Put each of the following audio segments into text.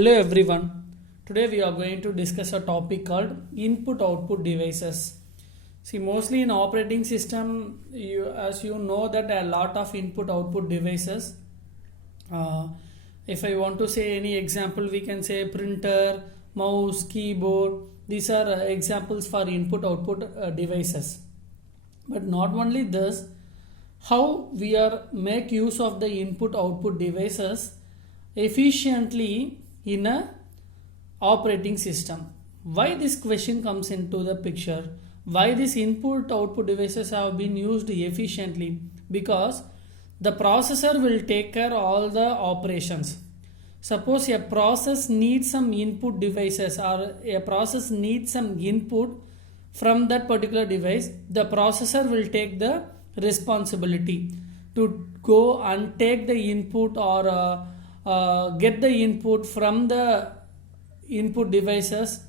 Hello everyone. Today we are going to discuss a topic called input output devices. See, mostly in operating system, as you know that a lot of input output devices. If I want to say any example, we can say printer, mouse, keyboard. These are examples for input output devices. But not only this, how we are make use of the input output devices efficiently in a operating system. Why this question comes into the picture? Why these input output devices have been used efficiently? Because the processor will take care all the operations. Suppose a process needs some input devices or a process needs some input from that particular device, the processor will take the responsibility to go and take the input or get the input from the input devices,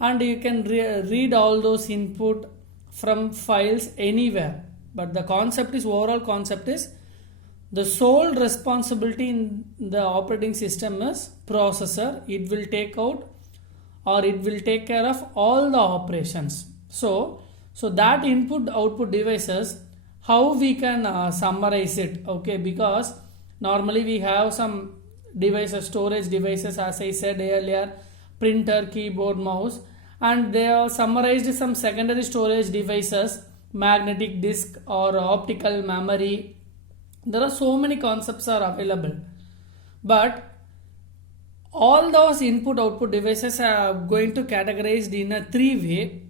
and you can read all those input from files anywhere. But the concept is, overall concept is, the sole responsibility in the operating system is processor. It will take out or it will take care of all the operations. So that input output devices, how we can summarize it? Okay, because normally we have some devices, storage devices, as I said earlier, printer, keyboard, mouse, and they are summarized some secondary storage devices, magnetic disk or optical memory. There are so many concepts are available, but all those input output devices are going to categorized in a three way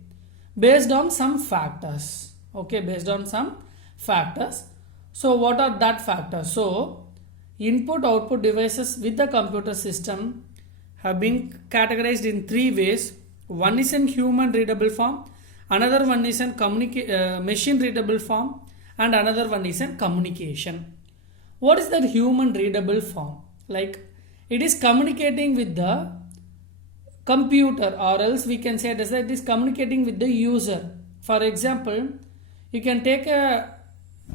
based on some factors. Okay, based on some factors. So what are that factors? So input output devices with the computer system have been categorized in three ways. One is in human readable form, another one is in machine readable form, and another one is in communication. What is that human readable form? Like, it is communicating with the computer, or else we can say that it is communicating with the user. For example, you can take a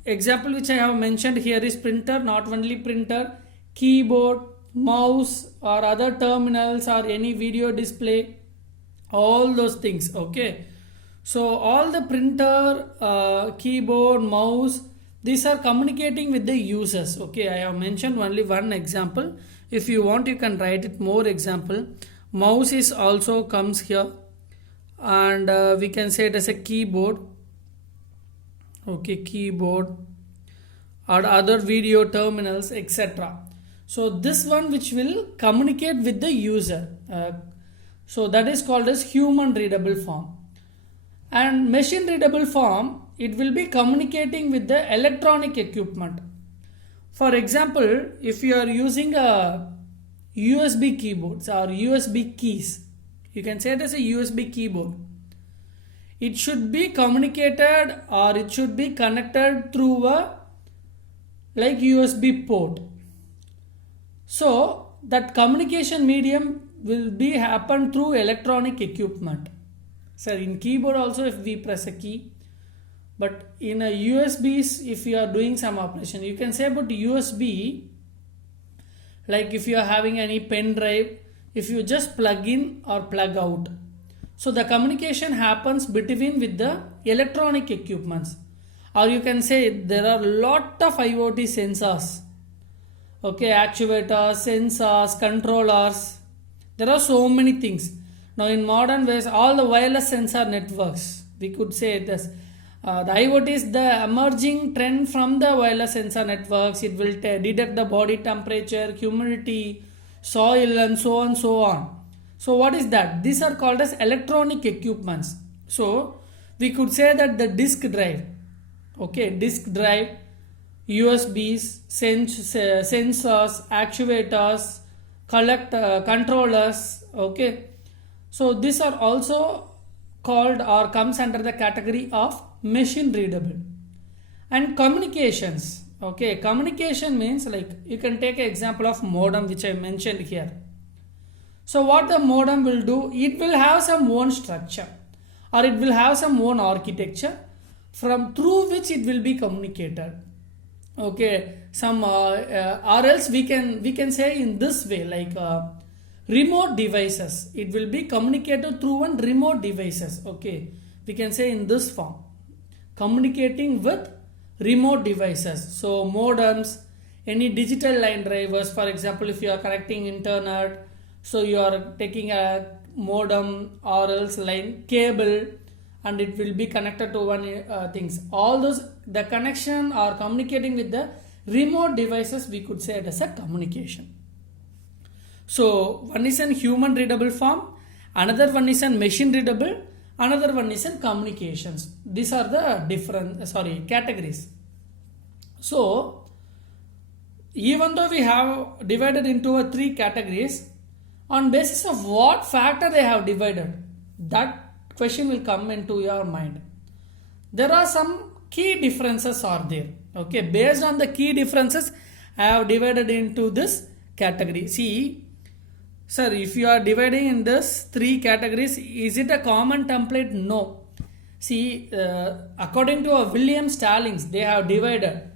example which I have mentioned here is printer. Not only printer, keyboard, mouse, or other terminals, or any video display, all those things. Okay, so all the printer, keyboard, mouse, these are communicating with the users. Okay, I have mentioned only one example. If you want, you can write it more example. Mouse is also comes here, and we can say it as a keyboard. Okay, keyboard or other video terminals, etc. So this one which will communicate with the user, so that is called as human readable form. And machine readable form, it will be communicating with the electronic equipment. For example, if you are using a USB keyboards or USB keys, you can say it as a USB keyboard. It should be communicated or it should be connected through a like USB port. So that communication medium will be happen through electronic equipment. So in keyboard also, if we press a key, but in a USBs, if you are doing some operation, you can say about USB, like if you are having any pen drive, if you just plug in or plug out. So the communication happens between with the electronic equipments, or you can say there are lot of IoT sensors. Okay, actuators, sensors, controllers. There are so many things. Now in modern ways, all the wireless sensor networks, we could say this. The IoT is the emerging trend from the wireless sensor networks. It will detect the body temperature, humidity, soil, and so on, so on. So what is that? These are called as electronic equipments. So we could say that the disk drive, okay, disk drive, USBs, sensors, actuators, controllers, okay. So these are also called or comes under the category of machine readable. And communications, okay, communication means, like, you can take an example of modem which I mentioned here. So what the modem will do, it will have some own structure or it will have some own architecture through which it will be communicated. Okay, some or else we can say in this way, like remote devices. It will be communicated through one remote devices. Okay, we can say in this form, communicating with remote devices. So modems, any digital line drivers. For example, if you are connecting internet, so you are taking a modem or else line cable, and it will be connected to one things. All those, the connection or communicating with the remote devices, we could say it as a communication. So one is in human readable form, another one is in machine readable, another one is in communications. These are the different categories. So even though we have divided into a 3 categories, on basis of what factor they have divided, that question will come into your mind. There are some key differences are there. Okay, based on the key differences, I have divided into this category. See, sir, if you are dividing in this 3 categories, is it a common template? No. See, according to William Stallings, they have divided.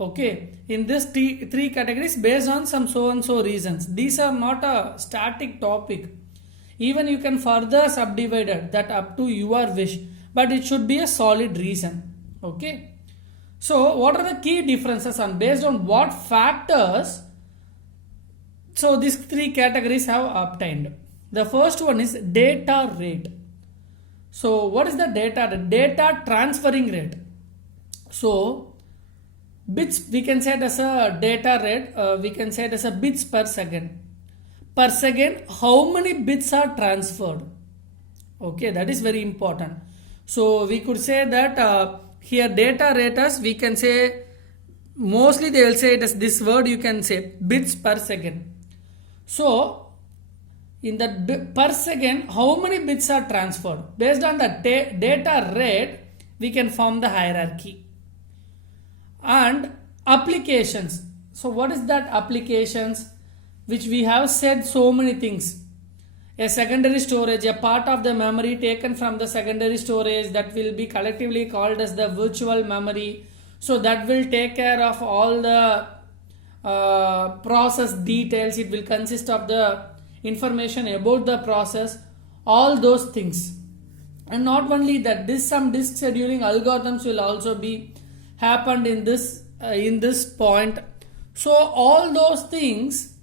Okay, in this 3 categories based on some so and so reasons. These are not a static topic. Even you can further subdivide it, that up to your wish, but it should be a solid reason. Okay, so what are the key differences and based on what factors? So these 3 categories have obtained. The first one is data rate. So what is the data? The data transferring rate. So bits, we can say it as a data rate, we can say it as a bits per second. Per second, how many bits are transferred? Okay, that is very important. So we could say that here data rate as, we can say, mostly they will say it as this word, you can say bits per second. So in that per second, how many bits are transferred? Based on the data rate, we can form the hierarchy. And applications. So what is that applications? Which we have said so many things. A secondary storage, a part of the memory taken from the secondary storage, that will be collectively called as the virtual memory. So that will take care of all the process details. It will consist of the information about the process, all those things. And not only that, some disk scheduling algorithms will also be happened in this point. So all those things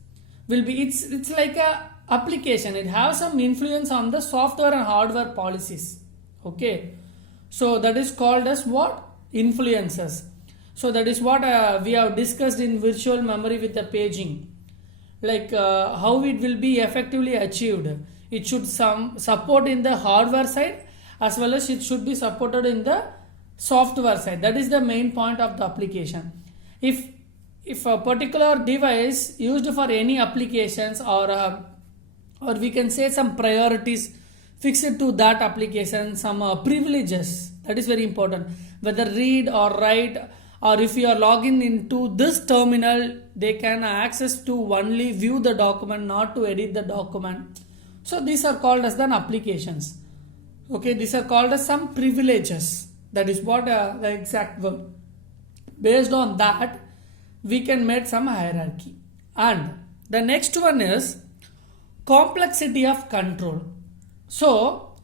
will be, it's like a application. It has some influence on the software and hardware policies. Okay, so that is called as what? Influences. So that is what we have discussed in virtual memory with the paging, like how it will be effectively achieved. It should support in the hardware side, as well as it should be supported in the software side. That is the main point of the application. If a particular device used for any applications, or we can say some priorities fixed to that application, some privileges, that is very important, whether read or write, or if you are logging into this terminal, they can access to only view the document, not to edit the document. So these are called as the applications. Okay, these are called as some privileges. That is what the exact word. Based on that, we can make some hierarchy. And the next one is complexity of control. So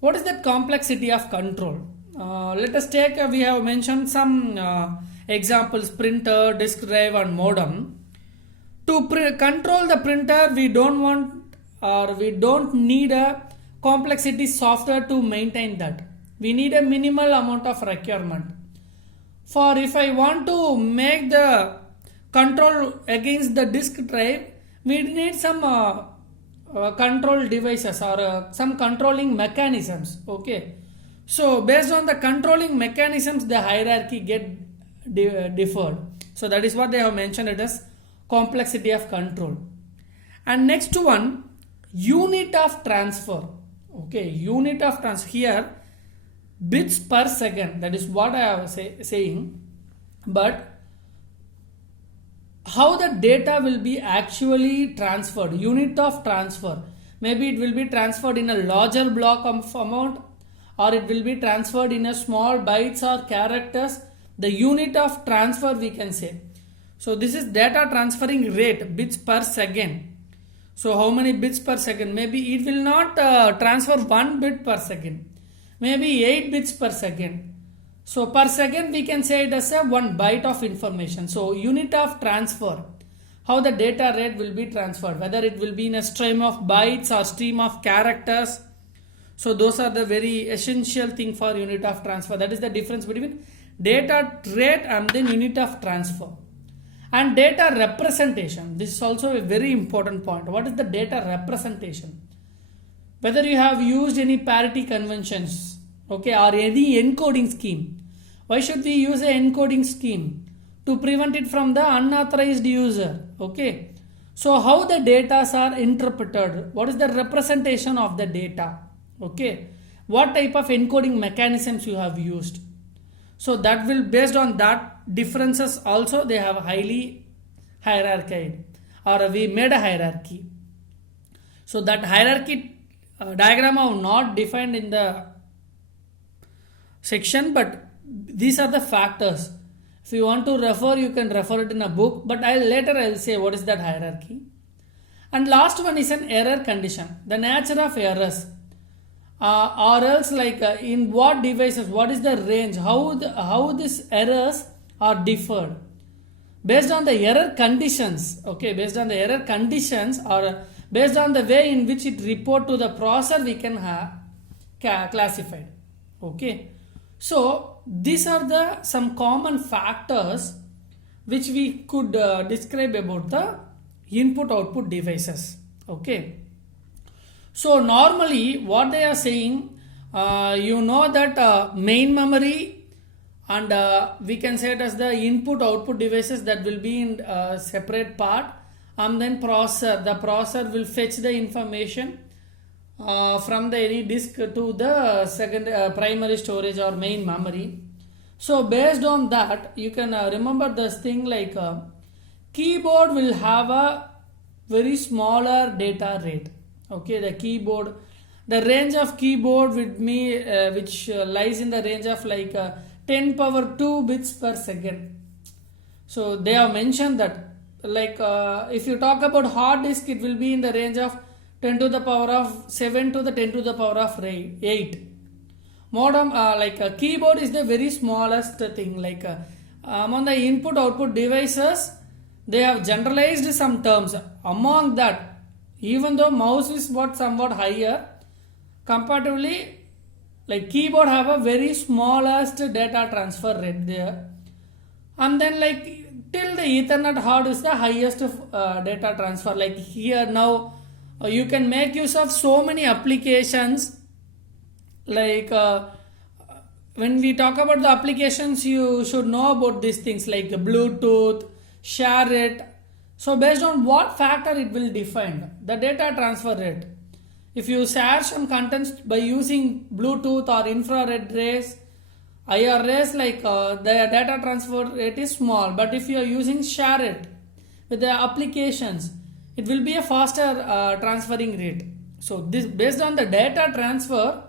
what is that complexity of control? Let us take, we have mentioned some examples: printer, disk drive and modem. To control the printer, we don't want, or we don't need a complexity software to maintain that. We need a minimal amount of requirement. For if I want to make the control against the disk drive, we need some control devices, or some controlling mechanisms. Okay, so based on the controlling mechanisms, the hierarchy get differed. So that is what they have mentioned it as complexity of control. And next one, unit of transfer. Okay, unit of transfer, here bits per second, that is what I was saying. But how the data will be actually transferred, unit of transfer, maybe it will be transferred in a larger block of amount, or it will be transferred in a small bytes or characters. The unit of transfer, we can say. So this is data transferring rate, bits per second. So how many bits per second? Maybe it will not transfer 1 bit per second. Maybe 8 bits per second. So per second we can say it as a 1 byte of information. So unit of transfer, how the data rate will be transferred, whether it will be in a stream of bytes or stream of characters. So those are the very essential thing for unit of transfer. That is the difference between data rate and then unit of transfer. And data representation, this is also a very important point. What is the data representation? Whether you have used any parity conventions, okay, or any encoding scheme. Why should we use an encoding scheme? To prevent it from the unauthorized user, okay. So how the data are interpreted? What is the representation of the data? Okay. What type of encoding mechanisms you have used? So that will, based on that differences also, they have highly hierarchied, or we made a hierarchy. So that hierarchy diagram are not defined in the section, but these are the factors. If you want to refer, you can refer it in a book, but I'll say what is that hierarchy. And last one is an error condition, the nature of errors. Or else like in what devices, what is the range, how these errors are differed based on the error conditions, okay, based on the error conditions, or based on the way in which it report to the processor, we can have classified, okay. So these are the some common factors which we could describe about the input output devices, okay. So normally what they are saying, you know that main memory and we can say it as the input output devices that will be in separate part, and then processor, the processor will fetch the information from the any disk to the second primary storage or main memory. So based on that, you can remember this thing like keyboard will have a very smaller data rate. Okay, the keyboard, the range of keyboard with me which lies in the range of like 10 power 2 bits per second. So they have mentioned that like if you talk about hard disk, it will be in the range of 10 to the power of 7 to the 10 to the power of 8. Modem like a keyboard is the very smallest thing. Like among the input output devices, they have generalized some terms. Among that, even though mouse is somewhat higher, comparatively, like keyboard have a very smallest data transfer rate there, and then like till the Ethernet hard is the highest data transfer. Like here now, you can make use of so many applications. Like when we talk about the applications, you should know about these things like Bluetooth, share it. So based on what factor it will define the data transfer rate. If you share some contents by using Bluetooth or infrared rays, IR rays, like the data transfer rate is small. But if you are using share it with the applications, it will be a faster transferring rate. So this based on the data transfer,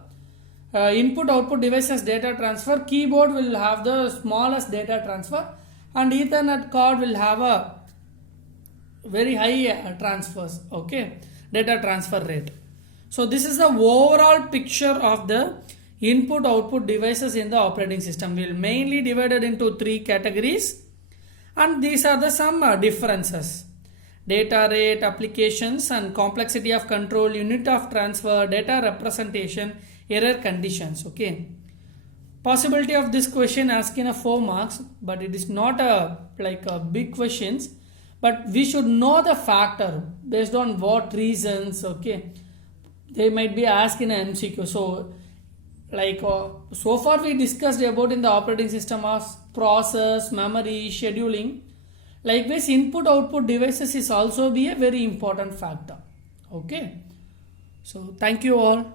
input output devices data transfer, keyboard will have the smallest data transfer, and Ethernet card will have a very high transfers, okay, data transfer rate. So this is the overall picture of the input output devices in the operating system. We will mainly divided into 3 categories, and these are the some differences: data rate, applications, and complexity of control, unit of transfer, data representation, error conditions, okay. Possibility of this question asked in a 4 marks, but it is not a like a big questions. But we should know the factor based on what reasons, okay. They might be asked in an MCQ. So like so far we discussed about in the operating system of process, memory, scheduling. Likewise, input output devices is also be a very important factor, okay. So thank you all.